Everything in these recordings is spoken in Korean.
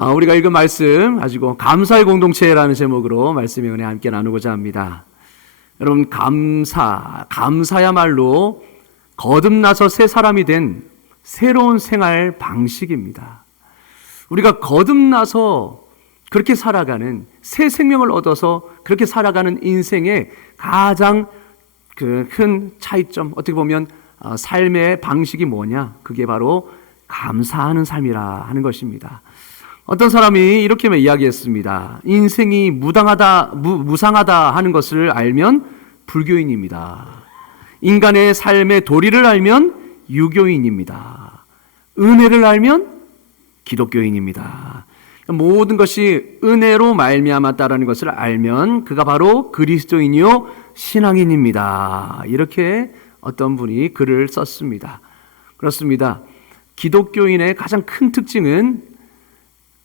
우리가 읽은 말씀 가지고 감사의 공동체라는 제목으로 말씀의 은혜 함께 나누고자 합니다. 여러분, 감사야말로 거듭나서 새 사람이 된 새로운 생활 방식입니다. 우리가 거듭나서 그렇게 살아가는, 새 생명을 얻어서 그렇게 살아가는 인생의 가장 큰 차이점, 어떻게 보면 삶의 방식이 뭐냐? 그게 바로 감사하는 삶이라 하는 것입니다. 어떤 사람이 이렇게 이야기했습니다. 인생이 무상하다 하는 것을 알면 불교인입니다. 인간의 삶의 도리를 알면 유교인입니다. 은혜를 알면 기독교인입니다. 모든 것이 은혜로 말미암았다라는 것을 알면 그가 바로 그리스도인이요 신앙인입니다. 이렇게 어떤 분이 글을 썼습니다. 그렇습니다. 기독교인의 가장 큰 특징은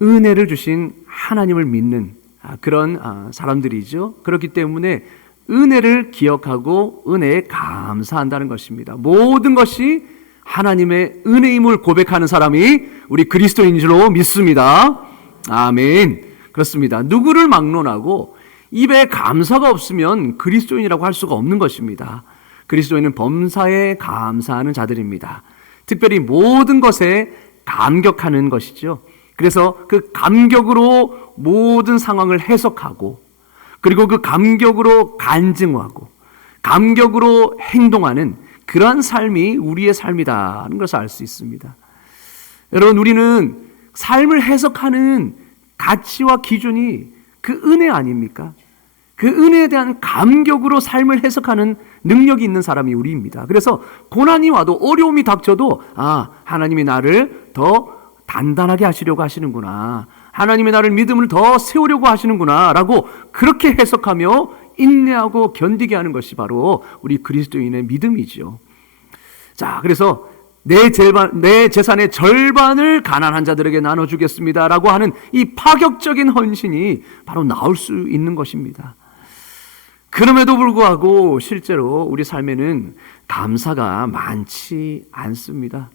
은혜를 주신 하나님을 믿는 그런 사람들이죠. 그렇기 때문에 은혜를 기억하고 은혜에 감사한다는 것입니다. 모든 것이 하나님의 은혜임을 고백하는 사람이 우리 그리스도인 줄로 믿습니다. 아멘. 그렇습니다. 누구를 막론하고 입에 감사가 없으면 그리스도인이라고 할 수가 없는 것입니다. 그리스도인은 범사에 감사하는 자들입니다. 특별히 모든 것에 감격하는 것이죠. 그래서 그 감격으로 모든 상황을 해석하고, 그리고 그 감격으로 간증하고, 감격으로 행동하는 그러한 삶이 우리의 삶이다 하는 것을 알 수 있습니다. 여러분, 우리는 삶을 해석하는 가치와 기준이 그 은혜 아닙니까? 그 은혜에 대한 감격으로 삶을 해석하는 능력이 있는 사람이 우리입니다. 그래서 고난이 와도, 어려움이 닥쳐도 하나님이 나를 더 단단하게 하시려고 하시는구나, 하나님이 나를 믿음을 더 세우려고 하시는구나 라고 그렇게 해석하며 인내하고 견디게 하는 것이 바로 우리 그리스도인의 믿음이죠. 자, 그래서 내 재산의 절반을 가난한 자들에게 나눠주겠습니다 라고 하는 이 파격적인 헌신이 바로 나올 수 있는 것입니다. 그럼에도 불구하고 실제로 우리 삶에는 감사가 많지 않습니다.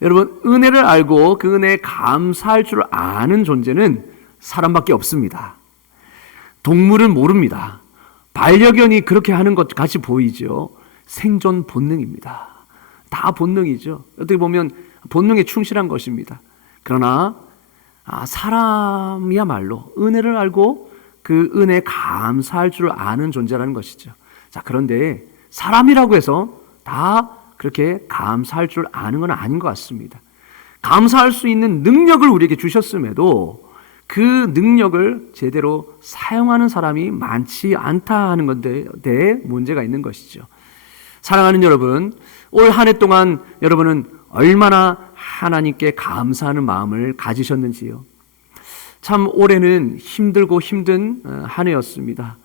여러분, 은혜를 알고 그 은혜에 감사할 줄 아는 존재는 사람밖에 없습니다. 동물은 모릅니다. 반려견이 그렇게 하는 것 같이 보이죠. 생존 본능입니다. 다 본능이죠. 어떻게 보면 본능에 충실한 것입니다. 그러나 사람이야말로 은혜를 알고 그 은혜에 감사할 줄 아는 존재라는 것이죠. 자, 그런데 사람이라고 해서 다 그렇게 감사할 줄 아는 건 아닌 것 같습니다. 감사할 수 있는 능력을 우리에게 주셨음에도 그 능력을 제대로 사용하는 사람이 많지 않다 하는 건데 대해 문제가 있는 것이죠. 사랑하는 여러분, 올 한 해 동안 여러분은 얼마나 하나님께 감사하는 마음을 가지셨는지요? 참 올해는 힘들고 힘든 한 해였습니다.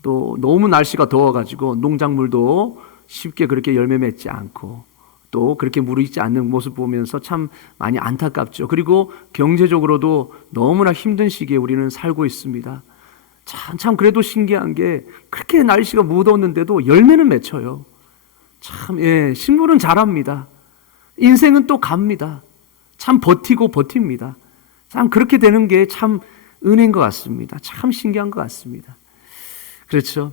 또 너무 날씨가 더워가지고 농작물도 쉽게 그렇게 열매 맺지 않고, 또 그렇게 무르익지 않는 모습 보면서 참 많이 안타깝죠. 그리고 경제적으로도 너무나 힘든 시기에 우리는 살고 있습니다. 참 그래도 신기한 게 그렇게 날씨가 무더웠는데도 열매는 맺혀요. 참, 식물은 자랍니다. 인생은 또 갑니다. 참 버팁니다. 참 그렇게 되는 게 참 은혜인 것 같습니다. 참 신기한 것 같습니다. 그렇죠.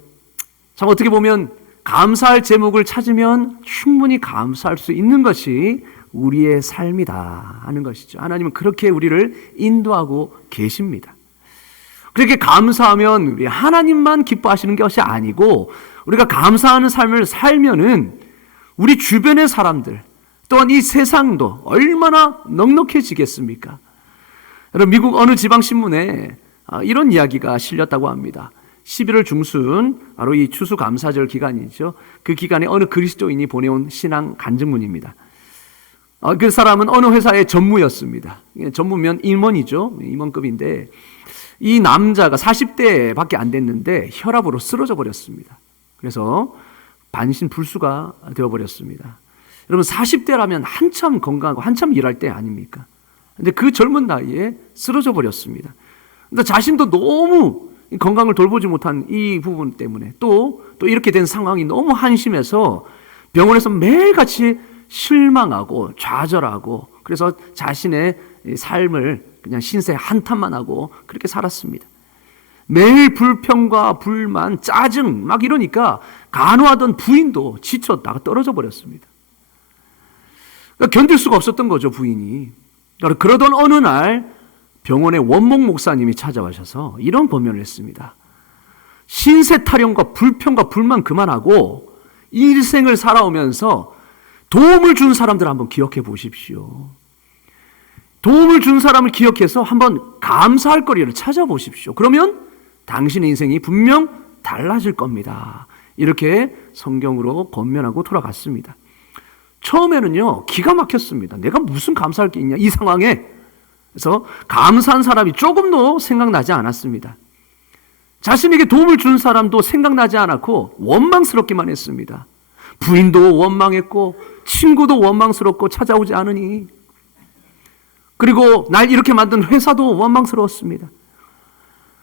참 어떻게 보면 감사할 제목을 찾으면 충분히 감사할 수 있는 것이 우리의 삶이다 하는 것이죠. 하나님은 그렇게 우리를 인도하고 계십니다. 그렇게 감사하면 우리 하나님만 기뻐하시는 것이 아니고, 우리가 감사하는 삶을 살면은 우리 주변의 사람들, 또한 이 세상도 얼마나 넉넉해지겠습니까? 여러분, 미국 어느 지방신문에 이런 이야기가 실렸다고 합니다. 11월 중순, 바로 이 추수감사절 기간이죠. 그 기간에 어느 그리스도인이 보내온 신앙 간증문입니다. 그 사람은 어느 회사의 전무였습니다. 전무면 임원이죠. 임원급인데 이 남자가 40대밖에 안 됐는데 혈압으로 쓰러져 버렸습니다. 그래서 반신불수가 되어버렸습니다. 여러분, 40대라면 한참 건강하고 한참 일할 때 아닙니까? 근데 그 젊은 나이에 쓰러져 버렸습니다. 근데 자신도 너무 건강을 돌보지 못한 이 부분 때문에 또 이렇게 된 상황이 너무 한심해서 병원에서 매일같이 실망하고 좌절하고, 그래서 자신의 삶을 그냥 신세 한탄만 하고 그렇게 살았습니다. 매일 불평과 불만, 짜증 막 이러니까 간호하던 부인도 지쳐 나가 떨어져 버렸습니다. 그러니까 견딜 수가 없었던 거죠, 부인이. 그러던 어느 날 병원에 원목 목사님이 찾아와셔서 이런 권면을 했습니다. 신세 타령과 불평과 불만 그만하고 일생을 살아오면서 도움을 준 사람들 한번 기억해 보십시오. 도움을 준 사람을 기억해서 한번 감사할 거리를 찾아보십시오. 그러면 당신의 인생이 분명 달라질 겁니다. 이렇게 성경으로 권면하고 돌아갔습니다. 처음에는요, 기가 막혔습니다. 내가 무슨 감사할 게 있냐, 이 상황에. 그래서 감사한 사람이 조금도 생각나지 않았습니다. 자신에게 도움을 준 사람도 생각나지 않았고 원망스럽기만 했습니다. 부인도 원망했고 친구도 원망스럽고 찾아오지 않으니, 그리고 날 이렇게 만든 회사도 원망스러웠습니다.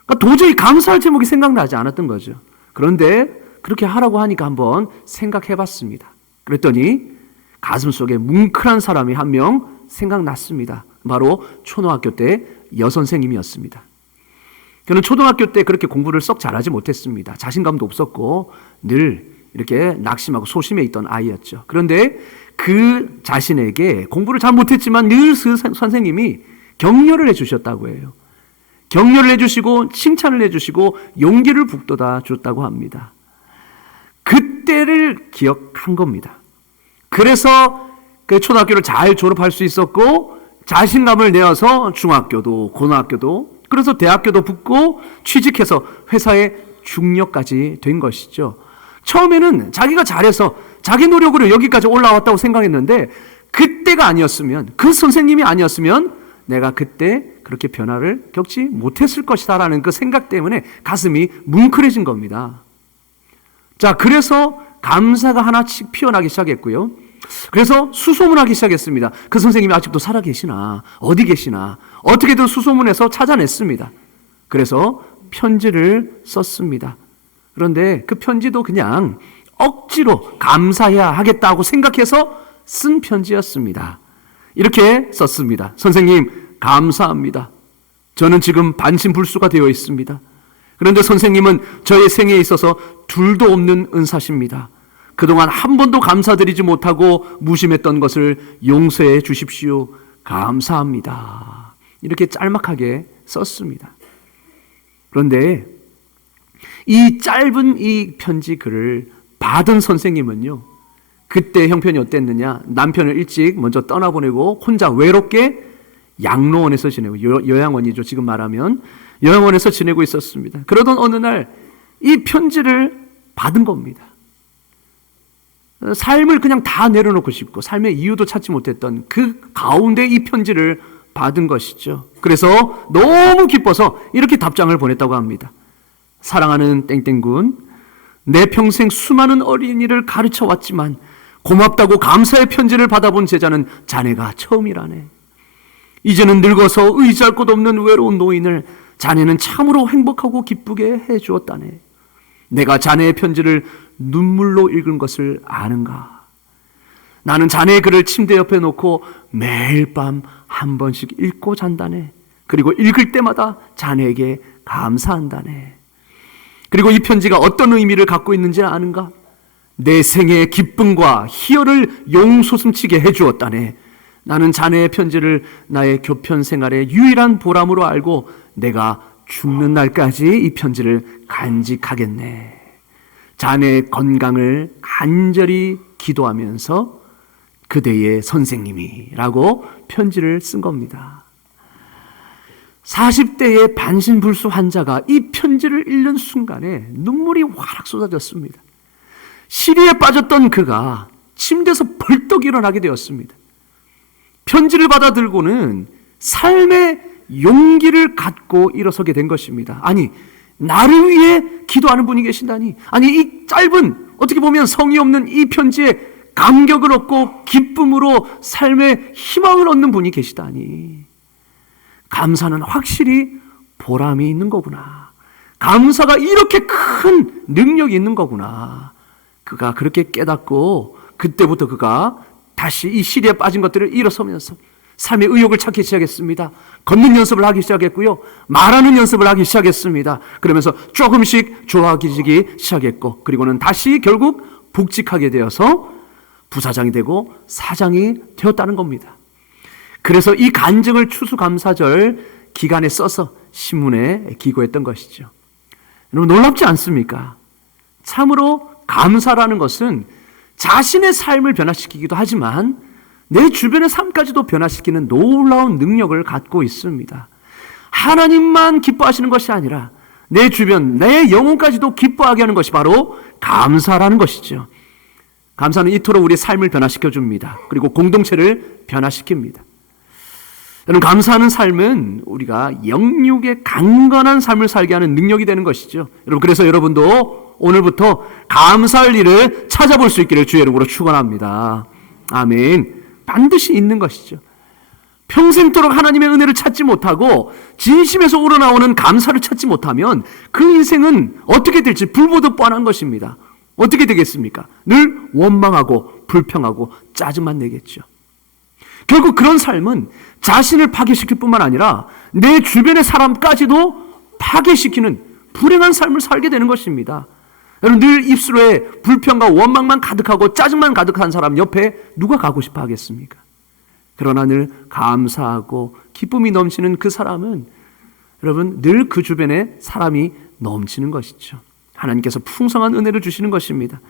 그러니까 도저히 감사할 제목이 생각나지 않았던 거죠. 그런데 그렇게 하라고 하니까 한번 생각해 봤습니다. 그랬더니 가슴속에 뭉클한 사람이 한 명 생각났습니다. 바로 초등학교 때 여선생님이었습니다. 그는 초등학교 때 그렇게 공부를 썩 잘하지 못했습니다. 자신감도 없었고 늘 이렇게 낙심하고 소심해 있던 아이였죠. 그런데 그 자신에게 공부를 잘 못했지만 늘 선생님이 격려를 해주셨다고 해요. 격려를 해주시고 칭찬을 해주시고 용기를 북돋아 줬다고 합니다. 그때를 기억한 겁니다. 그래서 그 초등학교를 잘 졸업할 수 있었고 자신감을 내어서 중학교도 고등학교도, 그래서 대학교도 붙고 취직해서 회사에 중력까지 된 것이죠. 처음에는 자기가 잘해서 자기 노력으로 여기까지 올라왔다고 생각했는데, 그때가 아니었으면, 그 선생님이 아니었으면 내가 그때 그렇게 변화를 겪지 못했을 것이다 라는 그 생각 때문에 가슴이 뭉클해진 겁니다. 자, 그래서 감사가 하나씩 피어나기 시작했고요. 그래서 수소문하기 시작했습니다. 그 선생님이 아직도 살아계시나, 어디 계시나, 어떻게든 수소문해서 찾아냈습니다. 그래서 편지를 썼습니다. 그런데 그 편지도 그냥 억지로 감사해야 하겠다고 생각해서 쓴 편지였습니다. 이렇게 썼습니다. 선생님, 감사합니다. 저는 지금 반신불수가 되어 있습니다. 그런데 선생님은 저의 생애에 있어서 둘도 없는 은사십니다. 그동안 한 번도 감사드리지 못하고 무심했던 것을 용서해 주십시오. 감사합니다. 이렇게 짤막하게 썼습니다. 그런데 이 짧은 이 편지 글을 받은 선생님은요, 그때 형편이 어땠느냐, 남편을 일찍 먼저 떠나보내고 혼자 외롭게 양로원에서 지내고, 요양원이죠 지금 말하면, 요양원에서 지내고 있었습니다. 그러던 어느 날 이 편지를 받은 겁니다. 삶을 그냥 다 내려놓고 싶고 삶의 이유도 찾지 못했던 그 가운데 이 편지를 받은 것이죠. 그래서 너무 기뻐서 이렇게 답장을 보냈다고 합니다. 사랑하는 땡땡군, 내 평생 수많은 어린이를 가르쳐 왔지만 고맙다고 감사의 편지를 받아본 제자는 자네가 처음이라네. 이제는 늙어서 의지할 곳 없는 외로운 노인을 자네는 참으로 행복하고 기쁘게 해주었다네. 내가 자네의 편지를 눈물로 읽은 것을 아는가? 나는 자네의 글을 침대 옆에 놓고 매일 밤 한 번씩 읽고 잔다네. 그리고 읽을 때마다 자네에게 감사한다네. 그리고 이 편지가 어떤 의미를 갖고 있는지 아는가? 내 생애의 기쁨과 희열을 용솟음치게 해주었다네. 나는 자네의 편지를 나의 교편 생활의 유일한 보람으로 알고 내가 죽는 날까지 이 편지를 간직하겠네. 자네의 건강을 간절히 기도하면서 그대의 선생님이라고 편지를 쓴 겁니다. 40대의 반신불수 환자가 이 편지를 읽는 순간에 눈물이 화락 쏟아졌습니다. 시리에 빠졌던 그가 침대에서 벌떡 일어나게 되었습니다. 편지를 받아들고는 삶의 용기를 갖고 일어서게 된 것입니다. 아니, 나를 위해 기도하는 분이 계신다니, 아니 이 짧은, 어떻게 보면 성의 없는 이 편지에 감격을 얻고 기쁨으로 삶의 희망을 얻는 분이 계시다니, 감사는 확실히 보람이 있는 거구나, 감사가 이렇게 큰 능력이 있는 거구나. 그가 그렇게 깨닫고 그때부터 그가 다시 이 시리에 빠진 것들을 일어서면서 삶의 의욕을 찾기 시작했습니다. 걷는 연습을 하기 시작했고요. 말하는 연습을 하기 시작했습니다. 그러면서 조금씩 좋아지기 시작했고, 그리고는 다시 결국 복직하게 되어서 부사장이 되고 사장이 되었다는 겁니다. 그래서 이 간증을 추수감사절 기간에 써서 신문에 기고했던 것이죠. 여러분, 놀랍지 않습니까? 참으로 감사라는 것은 자신의 삶을 변화시키기도 하지만 내 주변의 삶까지도 변화시키는 놀라운 능력을 갖고 있습니다. 하나님만 기뻐하시는 것이 아니라 내 주변, 내 영혼까지도 기뻐하게 하는 것이 바로 감사라는 것이죠. 감사는 이토록 우리의 삶을 변화시켜 줍니다. 그리고 공동체를 변화시킵니다. 여러분, 감사하는 삶은 우리가 영육의 강건한 삶을 살게 하는 능력이 되는 것이죠. 여러분, 그래서 여러분도 오늘부터 감사할 일을 찾아볼 수 있기를 주의 이름으로 축원합니다. 아멘. 반드시 있는 것이죠. 평생도록 하나님의 은혜를 찾지 못하고 진심에서 우러나오는 감사를 찾지 못하면 그 인생은 어떻게 될지 불보듯 뻔한 것입니다. 어떻게 되겠습니까? 늘 원망하고 불평하고 짜증만 내겠죠. 결국 그런 삶은 자신을 파괴시킬 뿐만 아니라 내 주변의 사람까지도 파괴시키는 불행한 삶을 살게 되는 것입니다. 여러분, 늘 입술에 불평과 원망만 가득하고 짜증만 가득한 사람 옆에 누가 가고 싶어 하겠습니까? 그러나 늘 감사하고 기쁨이 넘치는 그 사람은 여러분 늘 그 주변에 사람이 넘치는 것이죠. 하나님께서 풍성한 은혜를 주시는 것입니다.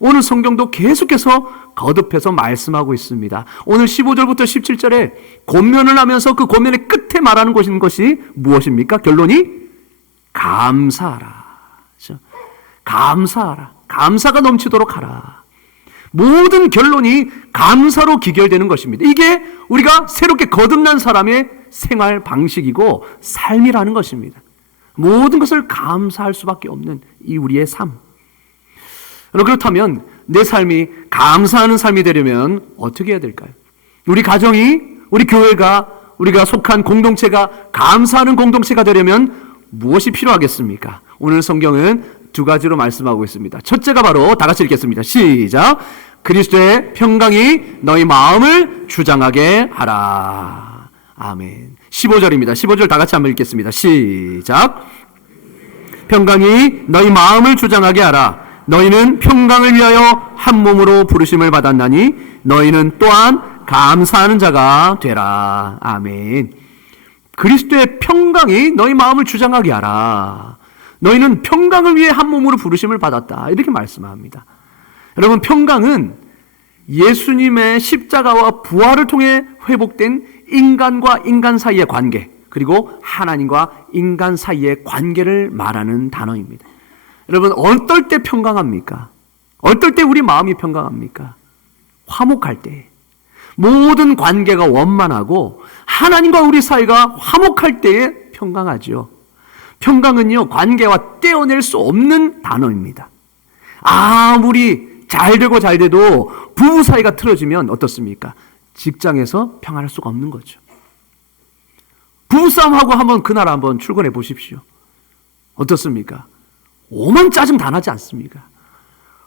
오늘 성경도 계속해서 거듭해서 말씀하고 있습니다. 오늘 15절부터 17절에 권면을 하면서 그 권면의 끝에 말하는 것이 무엇입니까? 결론이 감사하라. 그렇죠? 감사하라. 감사가 넘치도록 하라. 모든 결론이 감사로 기결되는 것입니다. 이게 우리가 새롭게 거듭난 사람의 생활 방식이고 삶이라는 것입니다. 모든 것을 감사할 수밖에 없는 이 우리의 삶. 그렇다면 내 삶이 감사하는 삶이 되려면 어떻게 해야 될까요? 우리 가정이, 우리 교회가, 우리가 속한 공동체가 감사하는 공동체가 되려면 무엇이 필요하겠습니까? 오늘 성경은 두 가지로 말씀하고 있습니다. 첫째가 바로 다 같이 읽겠습니다. 시작. 그리스도의 평강이 너희 마음을 주장하게 하라. 아멘. 15절입니다. 15절 다 같이 한번 읽겠습니다. 시작. 평강이 너희 마음을 주장하게 하라. 너희는 평강을 위하여 한 몸으로 부르심을 받았나니 너희는 또한 감사하는 자가 되라. 아멘. 그리스도의 평강이 너희 마음을 주장하게 하라. 너희는 평강을 위해 한 몸으로 부르심을 받았다. 이렇게 말씀합니다. 여러분, 평강은 예수님의 십자가와 부활을 통해 회복된 인간과 인간 사이의 관계, 그리고 하나님과 인간 사이의 관계를 말하는 단어입니다. 여러분, 어떨 때 평강합니까? 어떨 때 우리 마음이 평강합니까? 화목할 때. 모든 관계가 원만하고 하나님과 우리 사이가 화목할 때에 평강하죠. 평강은요, 관계와 떼어낼 수 없는 단어입니다. 아무리 잘 되고 잘 돼도 부부 사이가 틀어지면 어떻습니까? 직장에서 평안할 수가 없는 거죠. 부부싸움하고 한번 그날 한번 출근해 보십시오. 어떻습니까? 오만 짜증 다 나지 않습니까?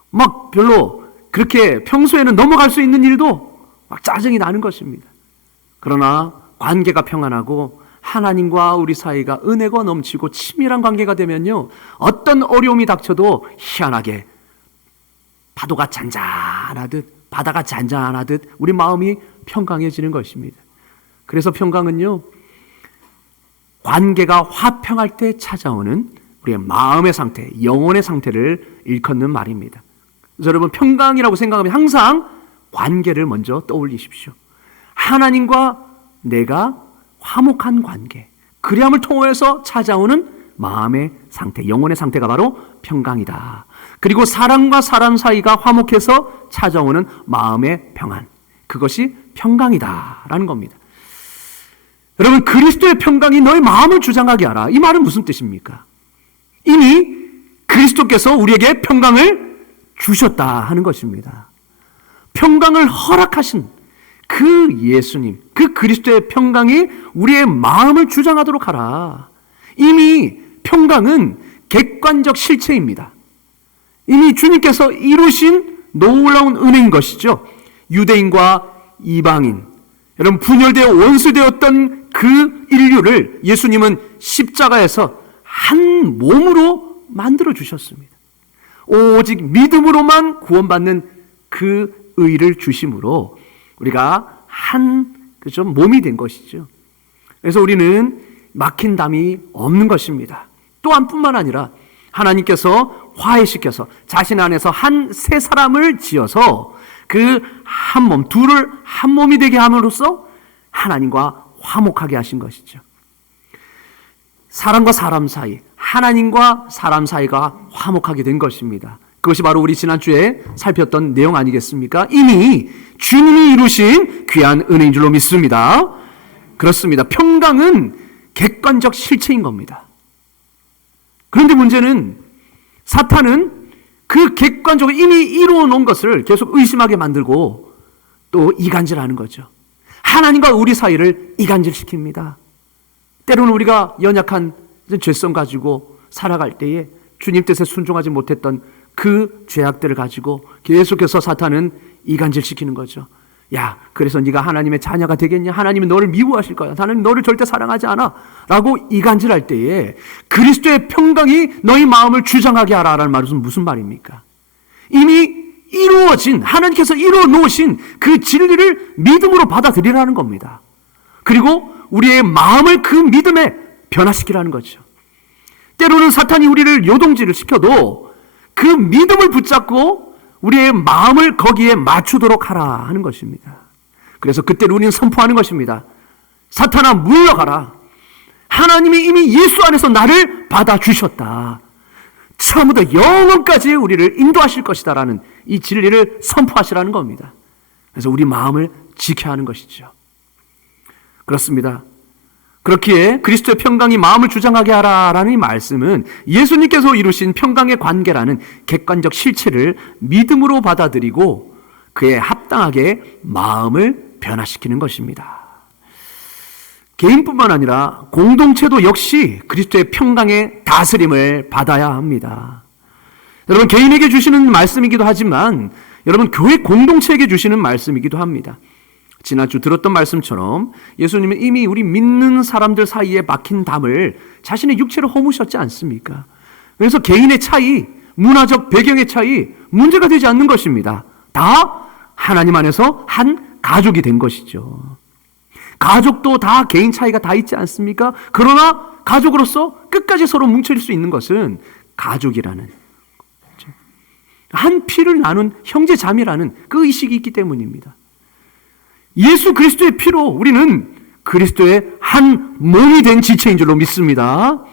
막 별로 그렇게 평소에는 넘어갈 수 있는 일도 막 짜증이 나는 것입니다. 그러나 관계가 평안하고 하나님과 우리 사이가 은혜가 넘치고 친밀한 관계가 되면요, 어떤 어려움이 닥쳐도 희한하게 파도가 잔잔하듯, 바다가 잔잔하듯 우리 마음이 평강해지는 것입니다. 그래서 평강은요, 관계가 화평할 때 찾아오는 우리의 마음의 상태, 영혼의 상태를 일컫는 말입니다. 그래서 여러분, 평강이라고 생각하면 항상 관계를 먼저 떠올리십시오. 하나님과 내가 화목한 관계, 그리함을 통해서 찾아오는 마음의 상태, 영혼의 상태가 바로 평강이다. 그리고 사람과 사람 사이가 화목해서 찾아오는 마음의 평안, 그것이 평강이다라는 겁니다. 여러분, 그리스도의 평강이 너의 마음을 주장하게 하라. 이 말은 무슨 뜻입니까? 이미 그리스도께서 우리에게 평강을 주셨다 하는 것입니다. 평강을 허락하신 그 예수님, 그 그리스도의 평강이 우리의 마음을 주장하도록 하라. 이미 평강은 객관적 실체입니다. 이미 주님께서 이루신 놀라운 은혜인 것이죠. 유대인과 이방인, 여러분, 분열되어 원수되었던 그 인류를 예수님은 십자가에서 한 몸으로 만들어 주셨습니다. 오직 믿음으로만 구원받는 그 의를 주심으로 우리가 한 몸이 된 것이죠. 그래서 우리는 막힌 담이 없는 것입니다. 또한 뿐만 아니라 하나님께서 화해시켜서 자신 안에서 새 사람을 지어서 그 한 몸, 둘을 한 몸이 되게 함으로써 하나님과 화목하게 하신 것이죠. 사람과 사람 사이, 하나님과 사람 사이가 화목하게 된 것입니다. 그것이 바로 우리 지난주에 살폈던 내용 아니겠습니까? 이미 주님이 이루신 귀한 은혜인 줄로 믿습니다. 그렇습니다. 평강은 객관적 실체인 겁니다. 그런데 문제는 사탄은 그 객관적으로 이미 이루어 놓은 것을 계속 의심하게 만들고 또 이간질하는 거죠. 하나님과 우리 사이를 이간질시킵니다. 때로는 우리가 연약한 죄성 가지고 살아갈 때에 주님 뜻에 순종하지 못했던 그 죄악들을 가지고 계속해서 사탄은 이간질시키는 거죠. 야, 그래서 네가 하나님의 자녀가 되겠냐? 하나님은 너를 미워하실 거야. 하나님 너를 절대 사랑하지 않아. 라고 이간질할 때에 그리스도의 평강이 너희 마음을 주장하게 하라라는 말은 무슨 말입니까? 이미 이루어진, 하나님께서 이루어 놓으신 그 진리를 믿음으로 받아들이라는 겁니다. 그리고 우리의 마음을 그 믿음에 변화시키라는 거죠. 때로는 사탄이 우리를 요동질을 시켜도 그 믿음을 붙잡고 우리의 마음을 거기에 맞추도록 하라 하는 것입니다. 그래서 그때 우리는 선포하는 것입니다. 사탄아, 물러가라. 하나님이 이미 예수 안에서 나를 받아주셨다. 처음부터 영원까지 우리를 인도하실 것이다 라는 이 진리를 선포하시라는 겁니다. 그래서 우리 마음을 지켜야 하는 것이죠. 그렇습니다. 그렇기에 그리스도의 평강이 마음을 주장하게 하라라는 이 말씀은 예수님께서 이루신 평강의 관계라는 객관적 실체를 믿음으로 받아들이고 그에 합당하게 마음을 변화시키는 것입니다. 개인뿐만 아니라 공동체도 역시 그리스도의 평강의 다스림을 받아야 합니다. 여러분, 개인에게 주시는 말씀이기도 하지만 여러분, 교회 공동체에게 주시는 말씀이기도 합니다. 지난주 들었던 말씀처럼 예수님은 이미 우리 믿는 사람들 사이에 막힌 담을 자신의 육체로 허무셨지 않습니까? 그래서 개인의 차이, 문화적 배경의 차이 문제가 되지 않는 것입니다. 다 하나님 안에서 한 가족이 된 것이죠. 가족도 다 개인 차이가 다 있지 않습니까? 그러나 가족으로서 끝까지 서로 뭉칠 수 있는 것은 가족이라는, 한 피를 나눈 형제 자매라는 그 의식이 있기 때문입니다. 예수 그리스도의 피로 우리는 그리스도의 한 몸이 된 지체인 줄로 믿습니다.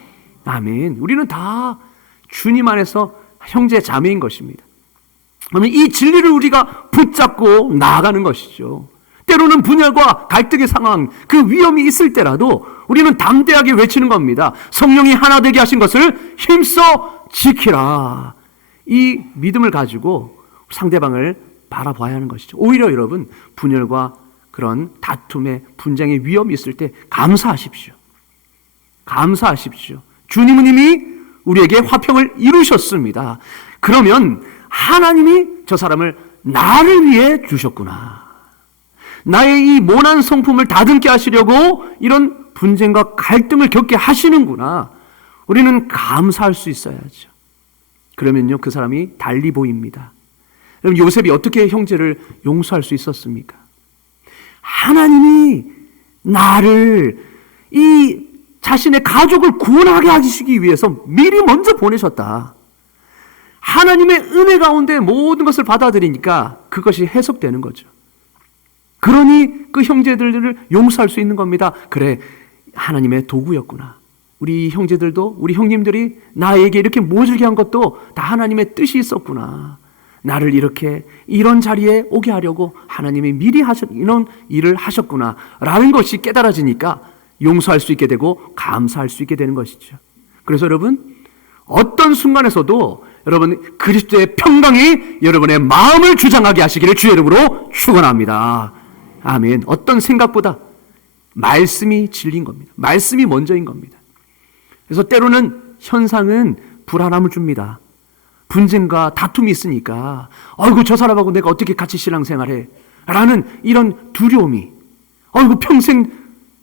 아멘. 우리는 다 주님 안에서 형제 자매인 것입니다. 그러면 이 진리를 우리가 붙잡고 나아가는 것이죠. 때로는 분열과 갈등의 상황, 그 위험이 있을 때라도 우리는 담대하게 외치는 겁니다. 성령이 하나 되게 하신 것을 힘써 지키라. 이 믿음을 가지고 상대방을 바라봐야 하는 것이죠. 오히려 여러분, 분열과 그런 다툼의 분쟁의 위험이 있을 때 감사하십시오. 감사하십시오. 주님은 이미 우리에게 화평을 이루셨습니다. 그러면 하나님이 저 사람을 나를 위해 주셨구나. 나의 이 모난 성품을 다듬게 하시려고 이런 분쟁과 갈등을 겪게 하시는구나. 우리는 감사할 수 있어야죠. 그러면요, 그 사람이 달리 보입니다. 그럼 요셉이 어떻게 형제를 용서할 수 있었습니까? 하나님이 나를, 이 자신의 가족을 구원하게 하시기 위해서 미리 먼저 보내셨다. 하나님의 은혜 가운데 모든 것을 받아들이니까 그것이 해석되는 거죠. 그러니 그 형제들을 용서할 수 있는 겁니다. 그래, 하나님의 도구였구나. 우리 형제들도, 우리 형님들이 나에게 이렇게 모질게 한 것도 다 하나님의 뜻이 있었구나. 나를 이렇게 이런 자리에 오게 하려고 하나님이 미리 이런 일을 하셨구나 라는 것이 깨달아지니까 용서할 수 있게 되고 감사할 수 있게 되는 것이죠. 그래서 여러분, 어떤 순간에서도 여러분, 그리스도의 평강이 여러분의 마음을 주장하게 하시기를 주의 이름으로 축원합니다. 아멘. 어떤 생각보다 말씀이 진리인 겁니다. 말씀이 먼저인 겁니다. 그래서 때로는 현상은 불안함을 줍니다. 분쟁과 다툼이 있으니까 아이고, 저 사람하고 내가 어떻게 같이 신앙생활해? 라는 이런 두려움이, 아이고, 평생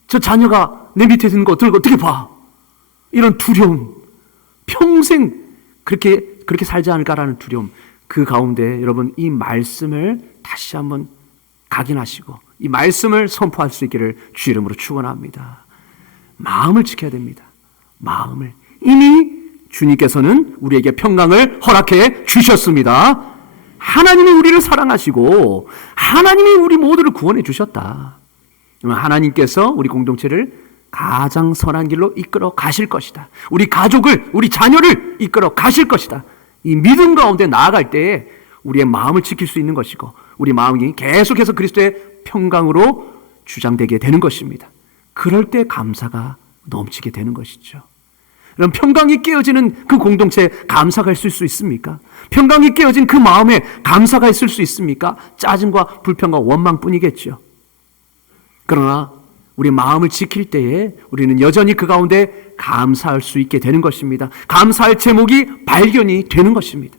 저 자녀가 내 밑에 있는 거 어떻게 봐. 이런 두려움. 평생 그렇게 살지 않을까라는 두려움. 그 가운데 여러분, 이 말씀을 다시 한번 각인하시고 이 말씀을 선포할 수 있기를 주 이름으로 축원합니다. 마음을 지켜야 됩니다. 마음을. 이미 주님께서는 우리에게 평강을 허락해 주셨습니다. 하나님이 우리를 사랑하시고 하나님이 우리 모두를 구원해 주셨다. 하나님께서 우리 공동체를 가장 선한 길로 이끌어 가실 것이다. 우리 가족을, 우리 자녀를 이끌어 가실 것이다. 이 믿음 가운데 나아갈 때에 우리의 마음을 지킬 수 있는 것이고 우리 마음이 계속해서 그리스도의 평강으로 주장되게 되는 것입니다. 그럴 때 감사가 넘치게 되는 것이죠. 그럼 평강이 깨어지는 그 공동체에 감사가 있을 수 있습니까? 평강이 깨어진 그 마음에 감사가 있을 수 있습니까? 짜증과 불평과 원망뿐이겠죠. 그러나 우리 마음을 지킬 때에 우리는 여전히 그 가운데 감사할 수 있게 되는 것입니다. 감사할 제목이 발견이 되는 것입니다.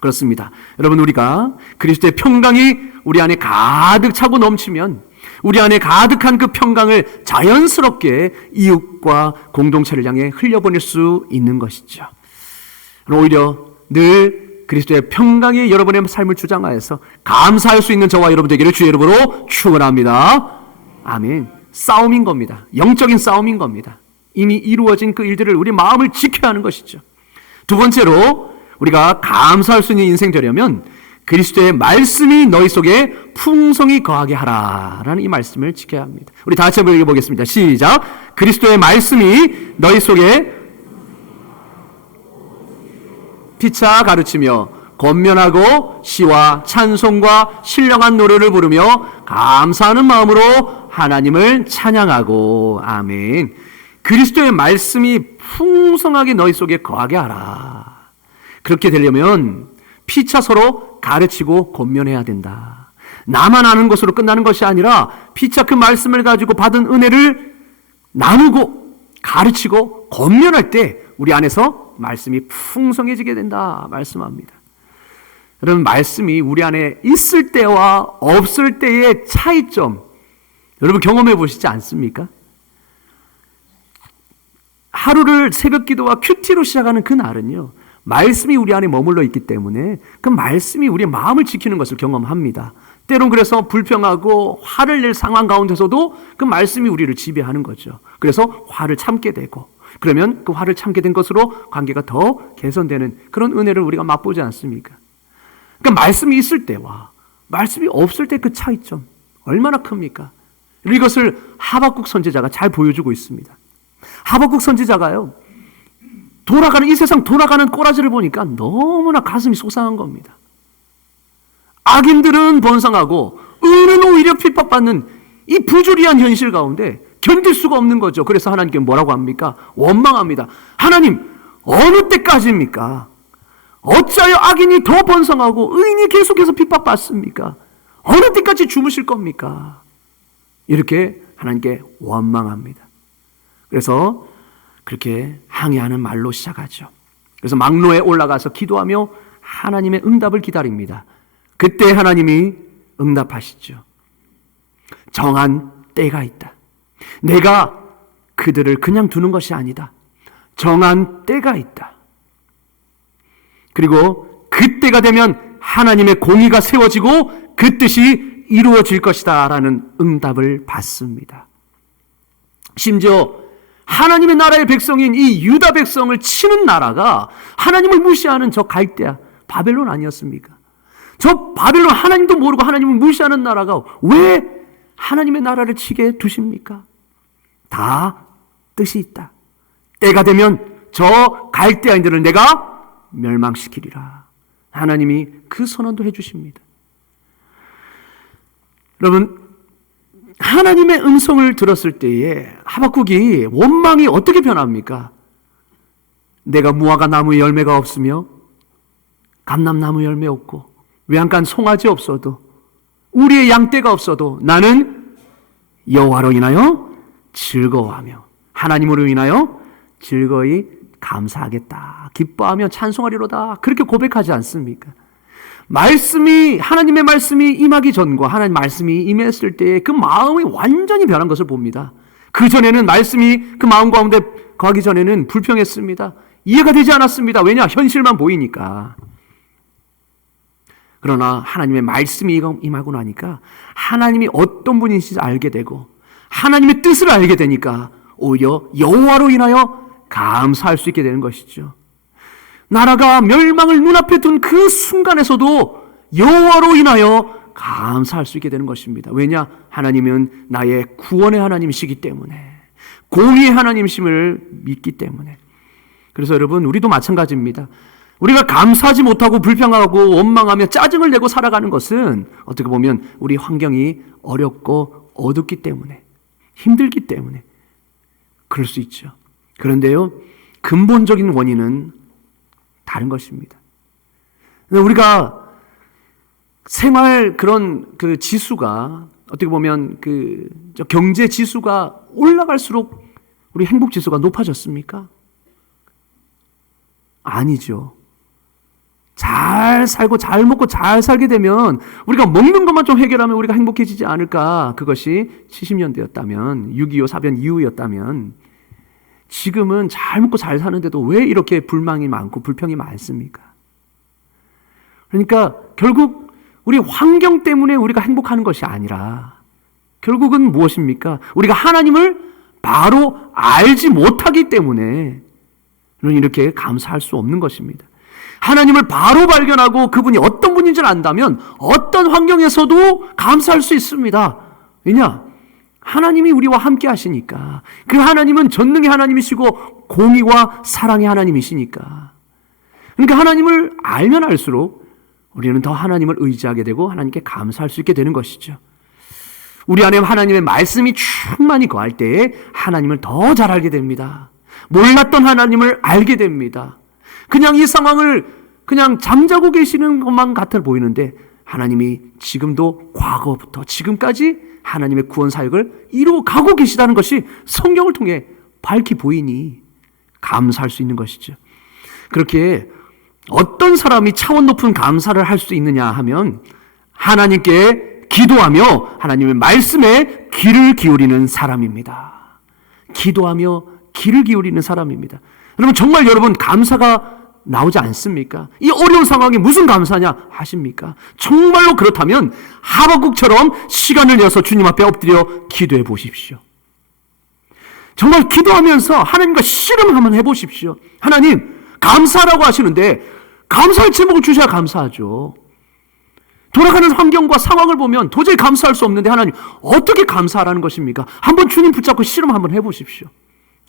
그렇습니다. 여러분, 우리가 그리스도의 평강이 우리 안에 가득 차고 넘치면 우리 안에 가득한 그 평강을 자연스럽게 이웃과 공동체를 향해 흘려보낼 수 있는 것이죠. 오히려 늘 그리스도의 평강이 여러분의 삶을 주장하여서 감사할 수 있는 저와 여러분 되기를 주의 이름으로 축원합니다. 아멘. 싸움인 겁니다. 영적인 싸움인 겁니다. 이미 이루어진 그 일들을 우리 마음을 지켜야 하는 것이죠. 두 번째로 우리가 감사할 수 있는 인생 되려면 그리스도의 말씀이 너희 속에 풍성히 거하게 하라라는 이 말씀을 지켜야 합니다. 우리 다 같이 한번 읽어보겠습니다. 시작. 그리스도의 말씀이 너희 속에 피차 가르치며 권면하고 시와 찬송과 신령한 노래를 부르며 감사하는 마음으로 하나님을 찬양하고. 아멘. 그리스도의 말씀이 풍성하게 너희 속에 거하게 하라. 그렇게 되려면 피차 서로 가르치고 권면해야 된다. 나만 아는 것으로 끝나는 것이 아니라 피차 그 말씀을 가지고 받은 은혜를 나누고 가르치고 권면할 때 우리 안에서 말씀이 풍성해지게 된다 말씀합니다. 여러분, 말씀이 우리 안에 있을 때와 없을 때의 차이점 여러분 경험해 보시지 않습니까? 하루를 새벽 기도와 큐티로 시작하는 그 날은요, 말씀이 우리 안에 머물러 있기 때문에 그 말씀이 우리의 마음을 지키는 것을 경험합니다. 때론 그래서 불평하고 화를 낼 상황 가운데서도 그 말씀이 우리를 지배하는 거죠. 그래서 화를 참게 되고, 그러면 그 화를 참게 된 것으로 관계가 더 개선되는 그런 은혜를 우리가 맛보지 않습니까? 그러니까 말씀이 있을 때와 말씀이 없을 때 그 차이점 얼마나 큽니까? 이것을 하박국 선지자가 잘 보여주고 있습니다. 하박국 선지자가요, 돌아가는 이 세상 돌아가는 꼬라지를 보니까 너무나 가슴이 속상한 겁니다. 악인들은 번성하고 의인은 오히려 핍박받는 이 부조리한 현실 가운데 견딜 수가 없는 거죠. 그래서 하나님께 뭐라고 합니까? 원망합니다. 하나님, 어느 때까지입니까? 어찌하여 악인이 더 번성하고 의인이 계속해서 핍박받습니까? 어느 때까지 주무실 겁니까? 이렇게 하나님께 원망합니다. 그래서 그렇게 항의하는 말로 시작하죠. 그래서 망로에 올라가서 기도하며 하나님의 응답을 기다립니다. 그때 하나님이 응답하시죠. 정한 때가 있다. 내가 그들을 그냥 두는 것이 아니다. 정한 때가 있다. 그리고 그때가 되면 하나님의 공의가 세워지고 그 뜻이 이루어질 것이다 라는 응답을 받습니다. 심지어 하나님의 나라의 백성인 이 유다 백성을 치는 나라가 하나님을 무시하는 저 갈대아 바벨론 아니었습니까? 저 바벨론, 하나님도 모르고 하나님을 무시하는 나라가 왜 하나님의 나라를 치게 두십니까? 다 뜻이 있다. 때가 되면 저 갈대아인들을 내가 멸망시키리라. 하나님이 그 선언도 해주십니다. 여러분, 하나님의 음성을 들었을 때에 하박국이 원망이 어떻게 변합니까? 내가 무화과 나무 열매가 없으며 감람나무 열매 없고 외양간 송아지 없어도 우리의 양떼가 없어도 나는 여호와로 인하여 즐거워하며 하나님으로 인하여 즐거이 감사하겠다. 기뻐하며 찬송하리로다. 그렇게 고백하지 않습니까? 하나님의 말씀이 임하기 전과 하나님 말씀이 임했을 때 그 마음이 완전히 변한 것을 봅니다. 그 전에는 말씀이 그 마음 가운데 거하기 전에는 불평했습니다. 이해가 되지 않았습니다. 왜냐? 현실만 보이니까. 그러나 하나님의 말씀이 임하고 나니까 하나님이 어떤 분이신지 알게 되고 하나님의 뜻을 알게 되니까 오히려 여호와로 인하여 감사할 수 있게 되는 것이죠. 나라가 멸망을 눈앞에 둔 그 순간에서도 여호와로 인하여 감사할 수 있게 되는 것입니다. 왜냐? 하나님은 나의 구원의 하나님이시기 때문에, 공의의 하나님이심을 믿기 때문에. 그래서 여러분, 우리도 마찬가지입니다. 우리가 감사하지 못하고 불평하고 원망하며 짜증을 내고 살아가는 것은 어떻게 보면 우리 환경이 어렵고 어둡기 때문에, 힘들기 때문에 그럴 수 있죠. 그런데요, 근본적인 원인은 다른 것입니다. 우리가 생활 그 지수가 어떻게 보면 경제 지수가 올라갈수록 우리 행복 지수가 높아졌습니까? 아니죠. 잘 살고 잘 먹고 잘 살게 되면 우리가 먹는 것만 좀 해결하면 우리가 행복해지지 않을까? 그것이 70년대였다면, 6.25 사변 이후였다면, 지금은 잘 먹고 잘 사는데도 왜 이렇게 불망이 많고 불평이 많습니까? 그러니까 결국 우리 환경 때문에 우리가 행복하는 것이 아니라 결국은 무엇입니까? 우리가 하나님을 바로 알지 못하기 때문에 이렇게 감사할 수 없는 것입니다. 하나님을 바로 발견하고 그분이 어떤 분인지를 안다면 어떤 환경에서도 감사할 수 있습니다. 왜냐? 하나님이 우리와 함께 하시니까. 그 하나님은 전능의 하나님이시고 공의와 사랑의 하나님이시니까. 그러니까 하나님을 알면 알수록 우리는 더 하나님을 의지하게 되고 하나님께 감사할 수 있게 되는 것이죠. 우리 안에 하나님의 말씀이 충만히 거할 때에 하나님을 더 잘 알게 됩니다. 몰랐던 하나님을 알게 됩니다. 그냥 이 상황을 그냥 잠자고 계시는 것만 같아 보이는데 하나님이 지금도 과거부터 지금까지 하나님의 구원 사역을 이루어가고 계시다는 것이 성경을 통해 밝히 보이니 감사할 수 있는 것이죠. 그렇게 어떤 사람이 차원 높은 감사를 할 수 있느냐 하면 하나님께 기도하며 하나님의 말씀에 귀를 기울이는 사람입니다. 기도하며 귀를 기울이는 사람입니다. 여러분, 정말 여러분 감사가 나오지 않습니까? 이 어려운 상황에 무슨 감사냐 하십니까? 정말로 그렇다면 하박국처럼 시간을 내서 주님 앞에 엎드려 기도해 보십시오. 정말 기도하면서 하나님과 씨름 한번 해보십시오. 하나님, 감사라고 하시는데 감사할 제목을 주셔야 감사하죠. 돌아가는 환경과 상황을 보면 도저히 감사할 수 없는데 하나님 어떻게 감사하라는 것입니까? 한번 주님 붙잡고 씨름 한번 해보십시오.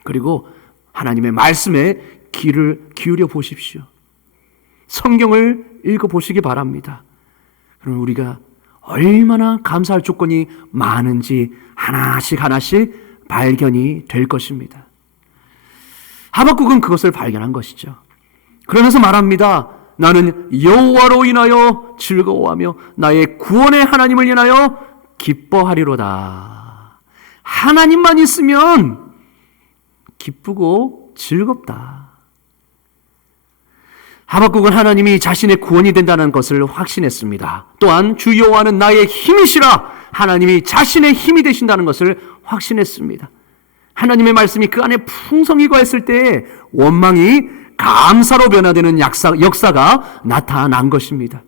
그리고 하나님의 말씀에 귀를 기울여 보십시오. 성경을 읽어보시기 바랍니다. 그럼 우리가 얼마나 감사할 조건이 많은지 하나씩 발견이 될 것입니다. 하박국은 그것을 발견한 것이죠. 그러면서 말합니다. 나는 여호와로 인하여 즐거워하며 나의 구원의 하나님을 인하여 기뻐하리로다. 하나님만 있으면 기쁘고 즐겁다. 하박국은 하나님이 자신의 구원이 된다는 것을 확신했습니다. 또한 주 여호와는 나의 힘이시라, 하나님이 자신의 힘이 되신다는 것을 확신했습니다. 하나님의 말씀이 그 안에 풍성히 거했을 때 원망이 감사로 변화되는 역사가 나타난 것입니다.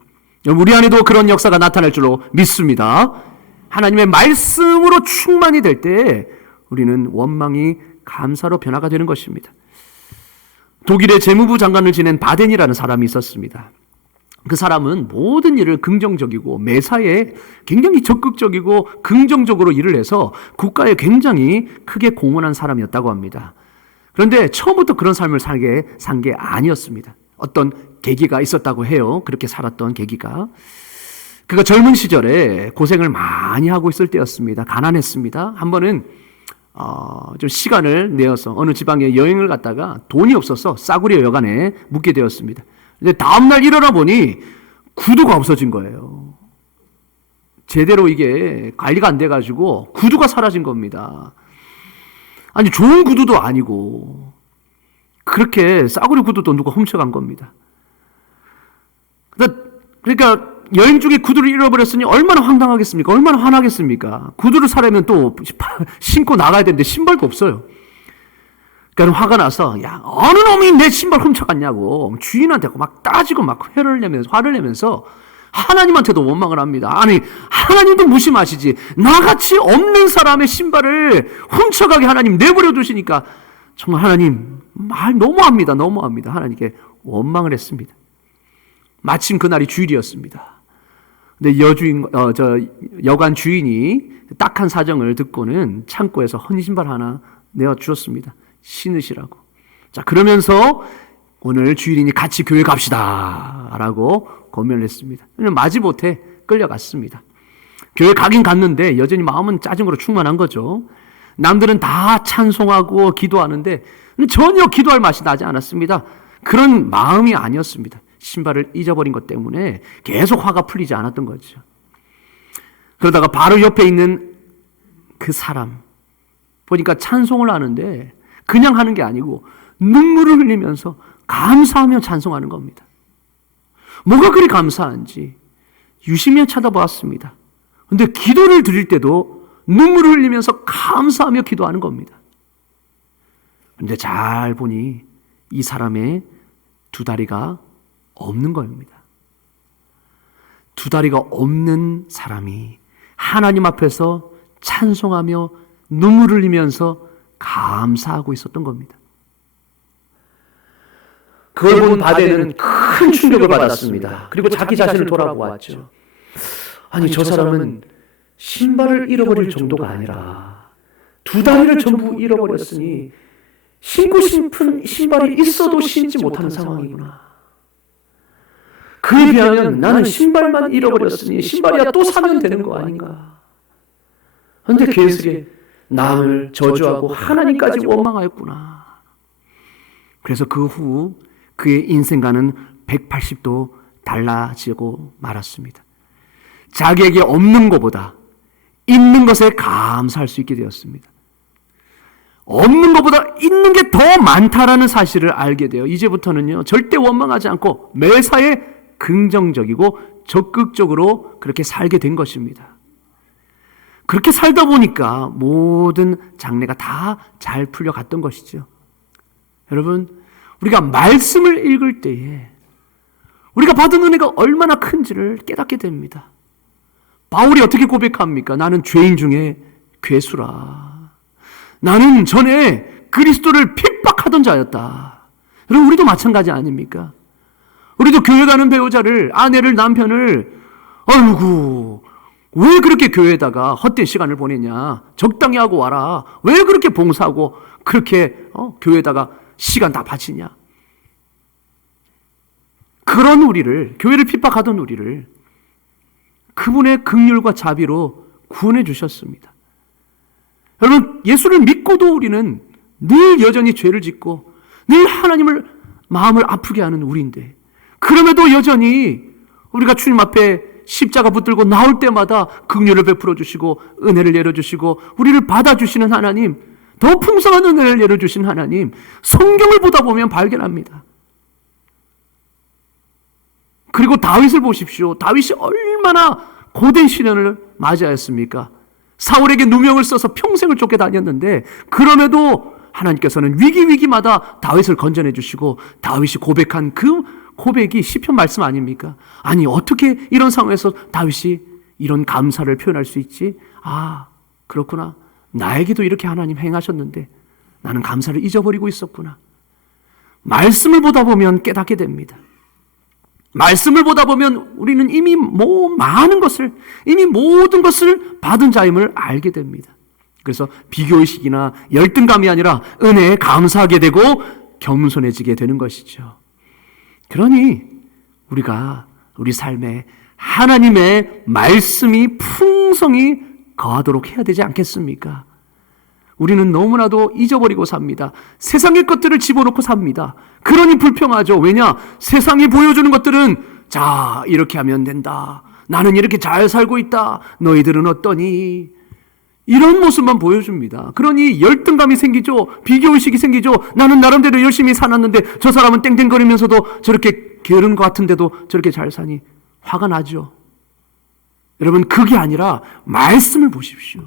우리 안에도 그런 역사가 나타날 줄로 믿습니다. 하나님의 말씀으로 충만이 될 때 우리는 원망이 감사로 변화가 되는 것입니다. 독일의 재무부 장관을 지낸 바덴이라는 사람이 있었습니다. 그 사람은 모든 일을 긍정적이고 매사에 굉장히 적극적이고 긍정적으로 일을 해서 국가에 굉장히 크게 공헌한 사람이었다고 합니다. 그런데 처음부터 그런 삶을 산 게 아니었습니다. 어떤 계기가 있었다고 해요. 그렇게 살았던 계기가. 그가 젊은 시절에 고생을 많이 하고 있을 때였습니다. 가난했습니다. 한 번은 좀 시간을 내어서 어느 지방에 여행을 갔다가 돈이 없어서 싸구려 여관에 묵게 되었습니다. 근데 다음날 일어나 보니 구두가 없어진 거예요. 제대로 이게 관리가 안 돼가지고 구두가 사라진 겁니다. 아니, 좋은 구두도 아니고 그렇게 싸구려 구두도 누가 훔쳐간 겁니다. 그러니까 여행 중에 구두를 잃어버렸으니 얼마나 황당하겠습니까? 얼마나 화나겠습니까? 구두를 사려면 또 신고 나가야 되는데 신발도 없어요. 그러니까 화가 나서 야 어느 놈이 내 신발 훔쳐갔냐고 주인한테 막 따지고 막 화를 내면서 하나님한테도 원망을 합니다. 아니 하나님도 무심하시지 나같이 없는 사람의 신발을 훔쳐가게 하나님 내버려 두시니까 정말 하나님 말 너무합니다. 하나님께 원망을 했습니다. 마침 그날이 주일이었습니다. 근데 여관 주인이 딱한 사정을 듣고는 창고에서 헌 신발 하나 내어 주었습니다. 신으시라고. 자, 그러면서 오늘 주일이니 같이 교회 갑시다 라고 권면을 했습니다. 마지못해 끌려갔습니다. 교회 가긴 갔는데 여전히 마음은 짜증으로 충만한 거죠. 남들은 다 찬송하고 기도하는데 전혀 기도할 맛이 나지 않았습니다. 그런 마음이 아니었습니다. 신발을 잊어버린 것 때문에 계속 화가 풀리지 않았던 거죠. 그러다가 바로 옆에 있는 그 사람 보니까 찬송을 하는데 그냥 하는 게 아니고 눈물을 흘리면서 감사하며 찬송하는 겁니다. 뭐가 그리 감사한지 유심히 쳐다보았습니다. 그런데 기도를 드릴 때도 눈물을 흘리면서 감사하며 기도하는 겁니다. 그런데 잘 보니 이 사람의 두 다리가 없는 겁니다. 두 다리가 없는 사람이 하나님 앞에서 찬송하며 눈물을 흘리면서 감사하고 있었던 겁니다. 그걸 본 바데는 큰 충격을 받았습니다. 그리고 자기 자신을 돌아보았죠. 아니 저 사람은 신발을 잃어버릴 정도가 아니라 두 다리를 전부 잃어버렸으니 신고 싶은 신발이 있어도 신지 못하는 상황이구나. 그에 비하면 나는 신발만 잃어버렸으니 신발이야 또 사면 되는 거 아닌가. 그런데 개스게 남을 저주하고 하나님까지 원망하였구나. 그래서 그 후 그의 인생과는 180도 달라지고 말았습니다. 자기에게 없는 것보다 있는 것에 감사할 수 있게 되었습니다. 없는 것보다 있는 게 더 많다라는 사실을 알게 돼요. 이제부터는요 절대 원망하지 않고 매사에 긍정적이고 적극적으로 그렇게 살게 된 것입니다. 그렇게 살다 보니까 모든 장래가 다 잘 풀려갔던 것이죠. 여러분, 우리가 말씀을 읽을 때에 우리가 받은 은혜가 얼마나 큰지를 깨닫게 됩니다. 바울이 어떻게 고백합니까? 나는 죄인 중에 괴수라. 나는 전에 그리스도를 핍박하던 자였다. 여러분, 우리도 마찬가지 아닙니까? 우리도 교회 가는 배우자를, 아내를, 남편을 아이고 왜 그렇게 교회에다가 헛된 시간을 보내냐. 적당히 하고 와라. 왜 그렇게 봉사하고 그렇게 교회에다가 시간 다 바치냐. 그런 우리를, 교회를 핍박하던 우리를 그분의 긍휼과 자비로 구원해 주셨습니다. 여러분, 예수를 믿고도 우리는 늘 여전히 죄를 짓고 늘 하나님을 마음을 아프게 하는 우리인데, 그럼에도 여전히 우리가 주님 앞에 십자가 붙들고 나올 때마다 긍휼을 베풀어 주시고 은혜를 내려주시고 우리를 받아주시는 하나님, 더 풍성한 은혜를 내려주신 하나님, 성경을 보다 보면 발견합니다. 그리고 다윗을 보십시오. 다윗이 얼마나 고된 시련을 맞이하였습니까? 사울에게 누명을 써서 평생을 쫓겨다녔는데 그럼에도 하나님께서는 위기마다 다윗을 건져내 주시고 다윗이 고백한 그 고백이 시편 말씀 아닙니까? 아니 어떻게 이런 상황에서 다윗이 이런 감사를 표현할 수 있지? 아, 그렇구나. 나에게도 이렇게 하나님 행하셨는데 나는 감사를 잊어버리고 있었구나. 말씀을 보다 보면 깨닫게 됩니다. 말씀을 보다 보면 우리는 이미 많은 것을, 이미 모든 것을 받은 자임을 알게 됩니다. 그래서 비교의식이나 열등감이 아니라 은혜에 감사하게 되고 겸손해지게 되는 것이죠. 그러니 우리가 우리 삶에 하나님의 말씀이 풍성히 거하도록 해야 되지 않겠습니까? 우리는 너무나도 잊어버리고 삽니다. 세상의 것들을 집어넣고 삽니다. 그러니 불평하죠. 왜냐? 세상이 보여주는 것들은 자, 이렇게 하면 된다. 나는 이렇게 잘 살고 있다. 너희들은 어떠니? 이런 모습만 보여줍니다. 그러니 열등감이 생기죠. 비교의식이 생기죠. 나는 나름대로 열심히 살았는데 저 사람은 땡땡거리면서도 저렇게 게으른 것 같은데도 저렇게 잘 사니 화가 나죠. 여러분, 그게 아니라 말씀을 보십시오.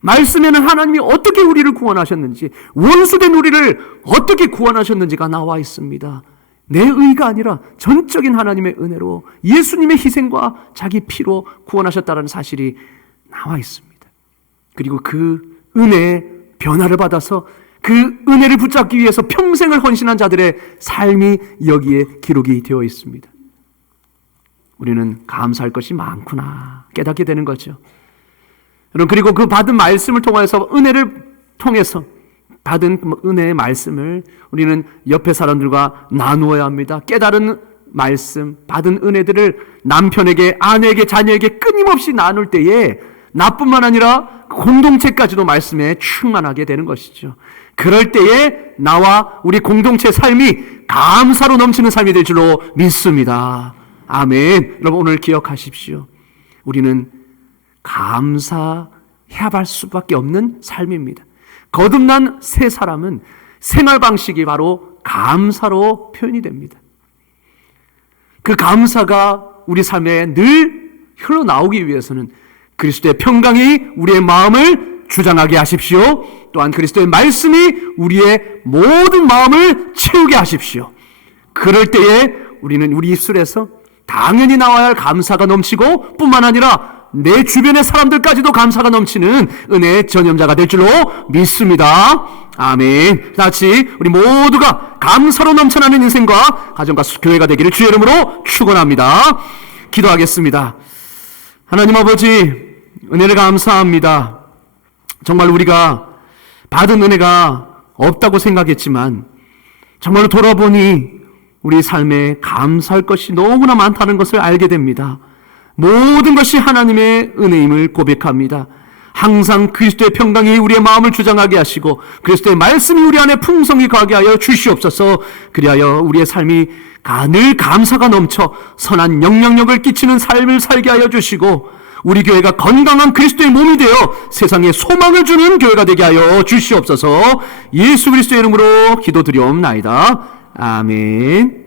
말씀에는 하나님이 어떻게 우리를 구원하셨는지, 원수된 우리를 어떻게 구원하셨는지가 나와 있습니다. 내 의가 아니라 전적인 하나님의 은혜로 예수님의 희생과 자기 피로 구원하셨다는 사실이 나와 있습니다. 그리고 그 은혜의 변화를 받아서 그 은혜를 붙잡기 위해서 평생을 헌신한 자들의 삶이 여기에 기록이 되어 있습니다. 우리는 감사할 것이 많구나 깨닫게 되는 거죠. 여러분, 그리고 그 받은 말씀을 통해서, 은혜를 통해서 받은 은혜의 말씀을 우리는 옆에 사람들과 나누어야 합니다. 깨달은 말씀, 받은 은혜들을 남편에게, 아내에게, 자녀에게 끊임없이 나눌 때에 나뿐만 아니라 공동체까지도 말씀에 충만하게 되는 것이죠. 그럴 때에 나와 우리 공동체 삶이 감사로 넘치는 삶이 될 줄로 믿습니다. 아멘. 여러분, 오늘 기억하십시오. 우리는 감사해야 할 수밖에 없는 삶입니다. 거듭난 새 사람은 생활 방식이 바로 감사로 표현이 됩니다. 그 감사가 우리 삶에 늘 흘러나오기 위해서는 그리스도의 평강이 우리의 마음을 주장하게 하십시오. 또한 그리스도의 말씀이 우리의 모든 마음을 채우게 하십시오. 그럴 때에 우리는 우리 입술에서 당연히 나와야 할 감사가 넘치고, 뿐만 아니라 내 주변의 사람들까지도 감사가 넘치는 은혜의 전염자가 될 줄로 믿습니다. 아멘. 같이 우리 모두가 감사로 넘쳐나는 인생과 가정과 교회가 되기를 주의 이름으로 축원합니다. 기도하겠습니다. 하나님 아버지, 은혜를 감사합니다. 정말 우리가 받은 은혜가 없다고 생각했지만 정말로 돌아보니 우리 삶에 감사할 것이 너무나 많다는 것을 알게 됩니다. 모든 것이 하나님의 은혜임을 고백합니다. 항상 그리스도의 평강이 우리의 마음을 주장하게 하시고 그리스도의 말씀이 우리 안에 풍성히 가게 하여 주시옵소서. 그리하여 우리의 삶이 늘 감사가 넘쳐 선한 영향력을 끼치는 삶을 살게 하여 주시고, 우리 교회가 건강한 그리스도의 몸이 되어 세상에 소망을 주는 교회가 되게 하여 주시옵소서. 예수 그리스도의 이름으로 기도드리옵나이다. 아멘.